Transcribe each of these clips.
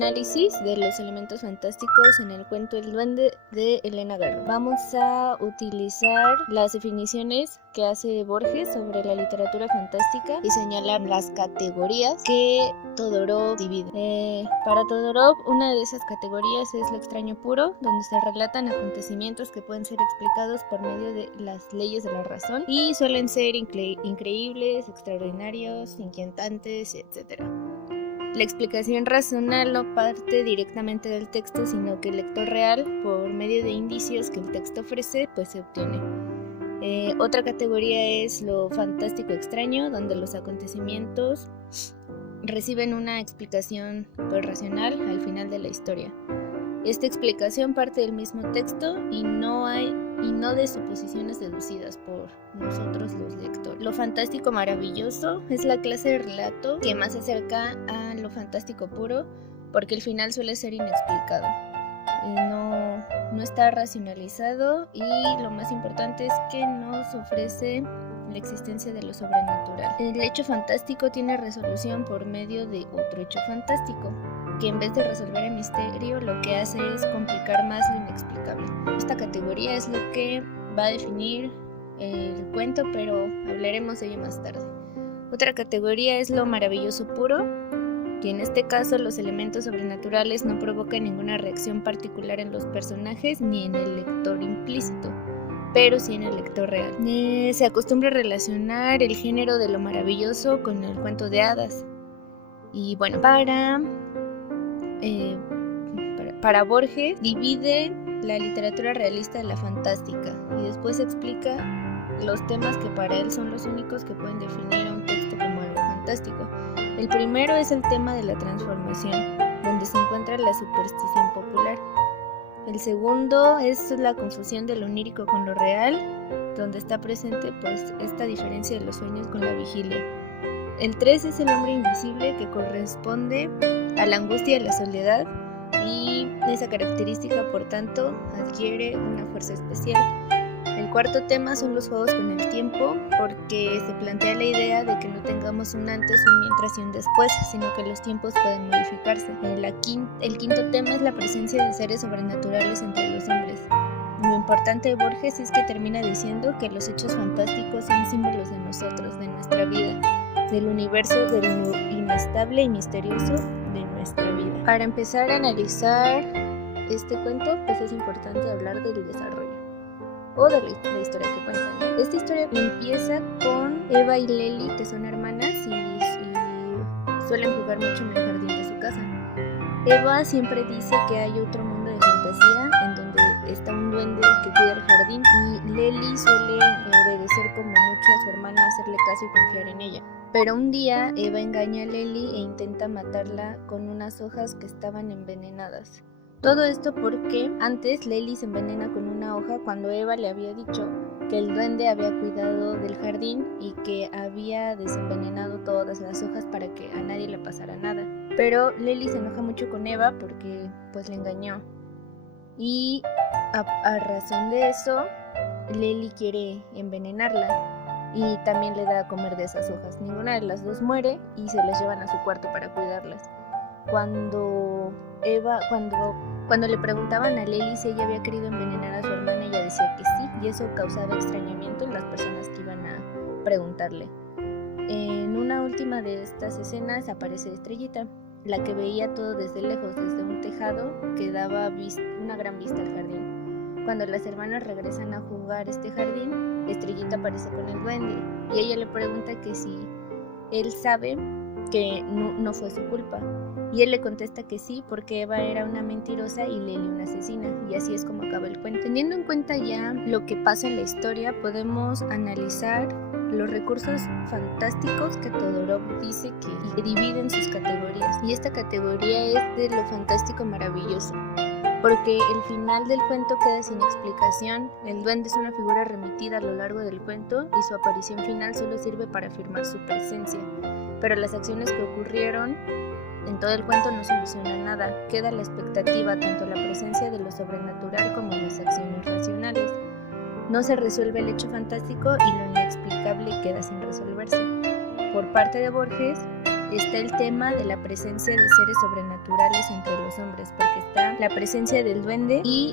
Análisis de los elementos fantásticos en el cuento El Duende de Elena Garro. Vamos a utilizar las definiciones que hace Borges sobre la literatura fantástica y señalar las categorías que Todorov divide. Para Todorov, una de esas categorías es lo extraño puro, donde se relatan acontecimientos que pueden ser explicados por medio de las leyes de la razón y suelen ser increíbles, extraordinarios, inquietantes, etc. La explicación racional no parte directamente del texto, sino que el lector real, por medio de indicios que el texto ofrece, pues se obtiene. Otra categoría es lo fantástico extraño, donde los acontecimientos reciben una explicación racional al final de la historia. Esta explicación parte del mismo texto y no de suposiciones deducidas por nosotros los lectores. Lo fantástico maravilloso es la clase de relato que más se acerca a lo fantástico puro, porque el final suele ser inexplicado. No está racionalizado y lo más importante es que nos ofrece la existencia de lo sobrenatural. El hecho fantástico tiene resolución por medio de otro hecho fantástico, que en vez de resolver el misterio lo que hace es complicar más lo inexplicable. Esta categoría es lo que va a definir el cuento, pero hablaremos de ello más tarde. Otra categoría es lo maravilloso puro, que en este caso los elementos sobrenaturales no provocan ninguna reacción particular en los personajes ni en el lector implícito, pero sí en el lector real. Se acostumbra a relacionar el género de lo maravilloso con el cuento de hadas. Y bueno, para Borges divide la literatura realista de la fantástica y después explica los temas que para él son los únicos que pueden definir a un texto como algo fantástico. El primero es el tema de la transformación, donde se encuentra la superstición popular. El segundo es la confusión de lo onírico con lo real, donde está presente pues esta diferencia de los sueños con la vigilia. El 3 es el hombre invisible, que corresponde a la angustia y la soledad, y esa característica por tanto adquiere una fuerza especial. El cuarto tema son los juegos con el tiempo, porque se plantea la idea de que no tengamos un antes, un mientras y un después, sino que los tiempos pueden modificarse. El quinto tema es la presencia de seres sobrenaturales entre los hombres. Lo importante de Borges es que termina diciendo que los hechos fantásticos son símbolos de nosotros, de nuestra vida, del universo, de lo inestable y misterioso de nuestra vida. Para empezar a analizar este cuento, pues es importante hablar del desarrollo o de la historia que cuentan. Esta historia empieza con Eva y Lely, que son hermanas y suelen jugar mucho en el jardín de su casa. Eva siempre dice que hay otro mundo de fantasía en donde está un duende que cuida el jardín, y Lely suele obedecer como mucho a su hermana, hacerle caso y confiar en ella. Pero un día Eva engaña a Lely e intenta matarla con unas hojas que estaban envenenadas. Todo esto porque antes Lely se envenena con una hoja cuando Eva le había dicho que el duende había cuidado del jardín y que había desenvenenado todas las hojas para que a nadie le pasara nada. Pero Lely se enoja mucho con Eva porque pues le engañó. Y a razón de eso, Lely quiere envenenarla y también le da a comer de esas hojas. Ninguna de las dos muere y se las llevan a su cuarto para cuidarlas. Cuando le preguntaban a Lely si ella había querido envenenar a su hermana, ella decía que sí, y eso causaba extrañamiento en las personas que iban a preguntarle. En una última de estas escenas aparece Estrellita, la que veía todo desde lejos, desde un tejado que daba una gran vista al jardín. Cuando las hermanas regresan a jugar este jardín, Estrellita aparece con el duende y ella le pregunta que si él sabe que no fue su culpa, y él le contesta que sí, porque Eva era una mentirosa y Lely una asesina, y así es como acaba el cuento. Teniendo en cuenta ya lo que pasa en la historia, podemos analizar los recursos fantásticos que Todorov dice que dividen sus categorías, y esta categoría es de lo fantástico maravilloso, porque el final del cuento queda sin explicación. El duende es una figura remitida a lo largo del cuento y su aparición final solo sirve para afirmar su presencia, pero las acciones que ocurrieron en todo el cuento no solucionan nada. Queda la expectativa, tanto la presencia de lo sobrenatural como las acciones racionales. No se resuelve el hecho fantástico y lo inexplicable queda sin resolverse. Por parte de Borges, está el tema de la presencia de seres sobrenaturales entre los hombres, porque está la presencia del duende y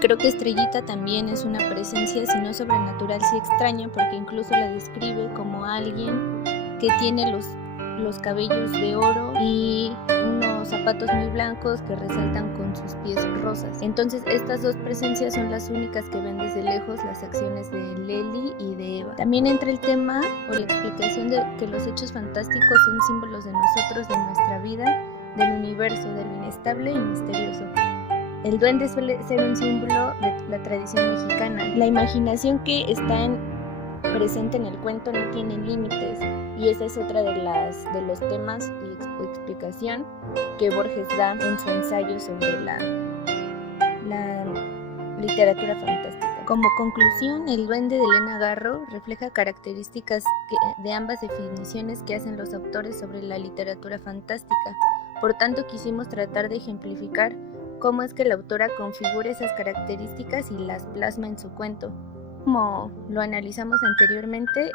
creo que Estrellita también es una presencia, si no sobrenatural, sí extraña, porque incluso la describe como alguien que tiene los cabellos de oro y unos zapatos muy blancos que resaltan con sus pies rosas. Entonces estas dos presencias son las únicas que ven desde lejos las acciones de Lely y de Eva. También entra el tema o la explicación de que los hechos fantásticos son símbolos de nosotros, de nuestra vida, del universo, de lo inestable y misterioso. El duende suele ser un símbolo de la tradición mexicana. La imaginación que está presente en el cuento no tiene límites, y esa es otra de los temas y explicación que Borges da en su ensayo sobre la literatura fantástica. Como conclusión, el duende de Elena Garro refleja características de ambas definiciones que hacen los autores sobre la literatura fantástica. Por tanto, quisimos tratar de ejemplificar cómo es que la autora configura esas características y las plasma en su cuento. Como lo analizamos anteriormente,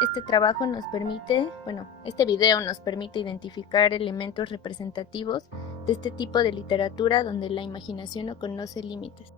este video nos permite identificar elementos representativos de este tipo de literatura donde la imaginación no conoce límites.